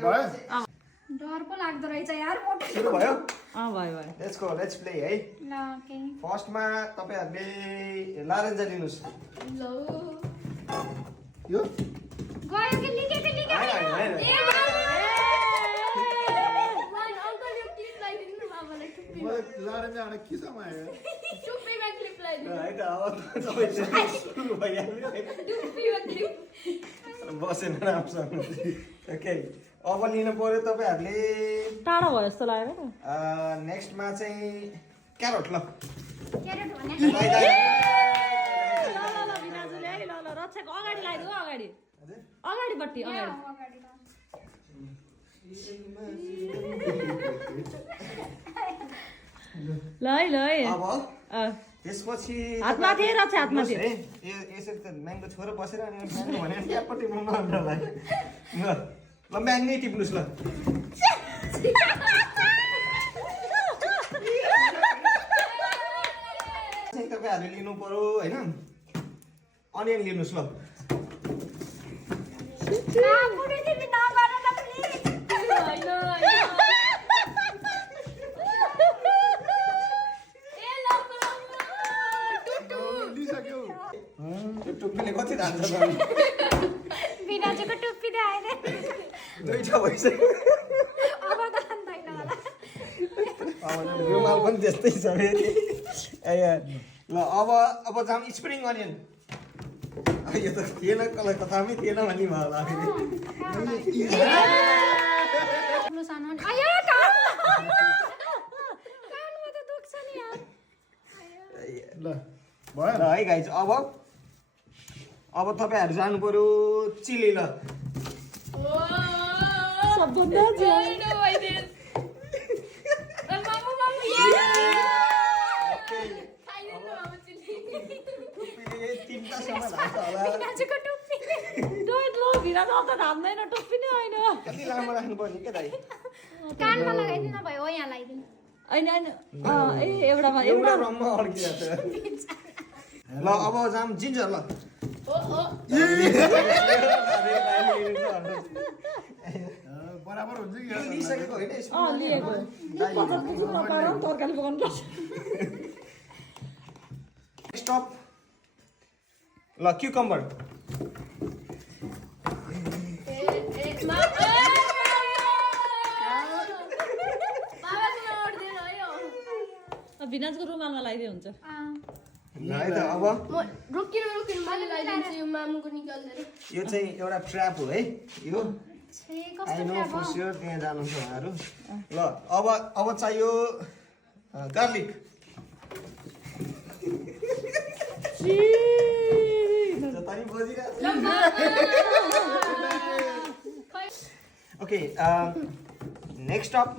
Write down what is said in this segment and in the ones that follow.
डर पो लाग्दो रहेछ यार मोटो सुरु भयो भयो लेट्स गो लेट्स प्ले है ल ओके फर्स्टमा तपाईहरुले लारेन्जा लिनुस् ल यो गयो कि लिके हैन ए वन अंकल यो क्लिप लगाइदिनु न बाबालाई टुप्पी लारेन्जा भने के समायो टुप्पीमा क्लिप लगाइदिनु है त अब तपाईँ सुरु भइहाल्यो टुप्पीमा क्लिप बसेन राम्रोसँग ओके अब लिनु पर्यो तपाईहरुले टाढा भयो जस्तो लाग्यो नेक्स्टमा चाहिँ क्यारोट ल क्यारेट भने ल बिनाजुले है ल रक्षाको अगाडि लगाइदिनु अगाडि अगाडिपट्टि अगाडि ल है अब अब त्यसपछि हातमाथि रक्षा हातमाथि है यसरी त म्याङ्गो छोरो बसेर अनि म्याङ्गो भने ट्यापट्टि मुन्नु अन्तलाई ल म्याङ्गै टिप्नुस् ल तपाईहरुले लिनु पर्यो हैन अनियन लिनुस् ल ना पुरै दिदी ना गर्न न प्लिज हैन ए टुटु लिसक्यो टुप्पीले कति धान्छ त बिनाजुको टुप्पी देखाएन दुईटा भइसक्यो अब त खान्दैन होला अब रुमाल पनि त्यस्तै छ फेरि ल अब जाम स्प्रिङ अनियन यो त थिएन कसलाई कथामै थिएन भन्ने भयो होला फेरि ठुलो सानो आयो कानमा त दुख्छ नि यार ल भयो ल है गाइज अब तपाईहरु जानु पर्यो चिली ल सबभन्दा बिनाजुको टुप्पी डोइट लो भिरा त धाम्दैन टोपी नै होइन कति लामो राख्नु पर्ने के दाइ कानमा लगाइदिनु भयो हो यहाँ लगाइदिनु होइन ए एउटामा एउटा रममा अड्किरहेको छ ल अब जाम जिन्जर ल बराबर हुन्छ कि यो लिइसकेको होइन लिएको तरकारी पकाउनु पर्छ स्टप ल क्युकम्बर भिनाजको रुमालमा लगाइदिए हुन्छ ल है त अब रोकिनु मैले लगाइदिन्छु यो मामुको निकाल्दै यो चाहिँ एउटा ट्र्याप हो है यो छे आई कस्तो नो ट्र्याप फर हो स्योर त्यहाँ जानुहुन्छ उहाँहरू ल अब चाहियो गार्लिक जतानी बजिरहेको ओके नेक्स्ट अप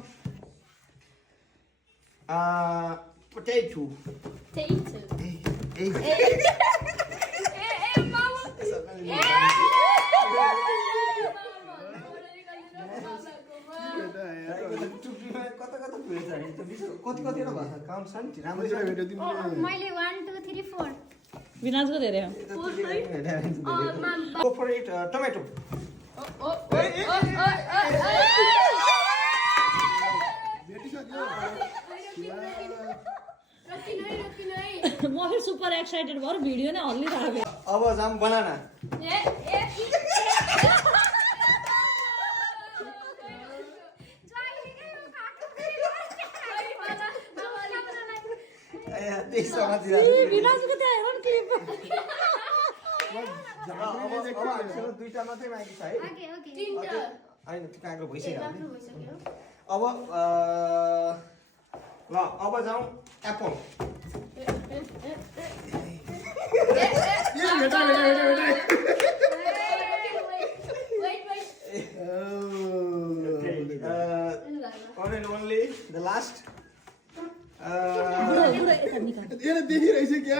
पोटेटो कतिवटा भाषा काउन्ट छ नि राम्रै छ मैले 1 2 3 4 भिनाजको धेरै हो Go for it, tomato. म फेरि सुपर एक्साइटेड भएर भिडियो नै हल्लिरहेको अब जाम बनाना भिनाजको त्यहाँ हेर नि क्लिप दुईटा मात्रै बाँकी छ है ओके ओके होइन त्यो काँक्रो भइसक्यो अब ल अब जाउँ Apple one and only the last यसले देखिरहेछ क्या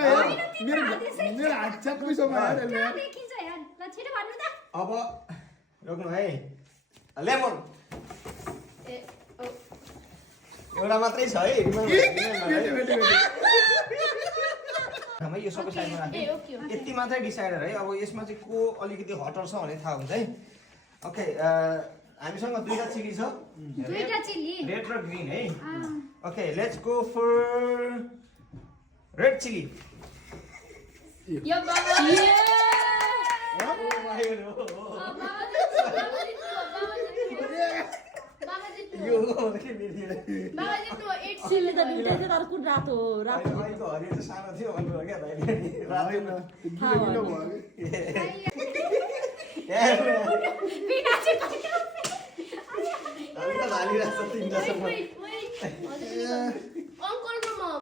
मेरो हात च्याप्पै समायो देखिन्छ यार ल छिटो भन्नु त अब रोक्नु है लेमन एउटा मात्रै छ है यो सबै साइडमा राखेँ यति मात्रै डिसाइडर है अब यसमा चाहिँ को अलिकति हटर छ भने थाहा हुन्छ है ओके हामीसँग दुईटा चिली छ दुईटा चिल्ली रेड र ग्रीन है okay let's go for red chilli यो बाबा यो के मिल्दैन चिल्ली त दुइटै थियो तर कुन रातो रातो अहिलेको हरियो चाहिँ सानो थियो भन्नु हो क्या भाइले होइन, रातो गिलो गिलो भयो हामी त हालिरहेको छ 3 जसम्म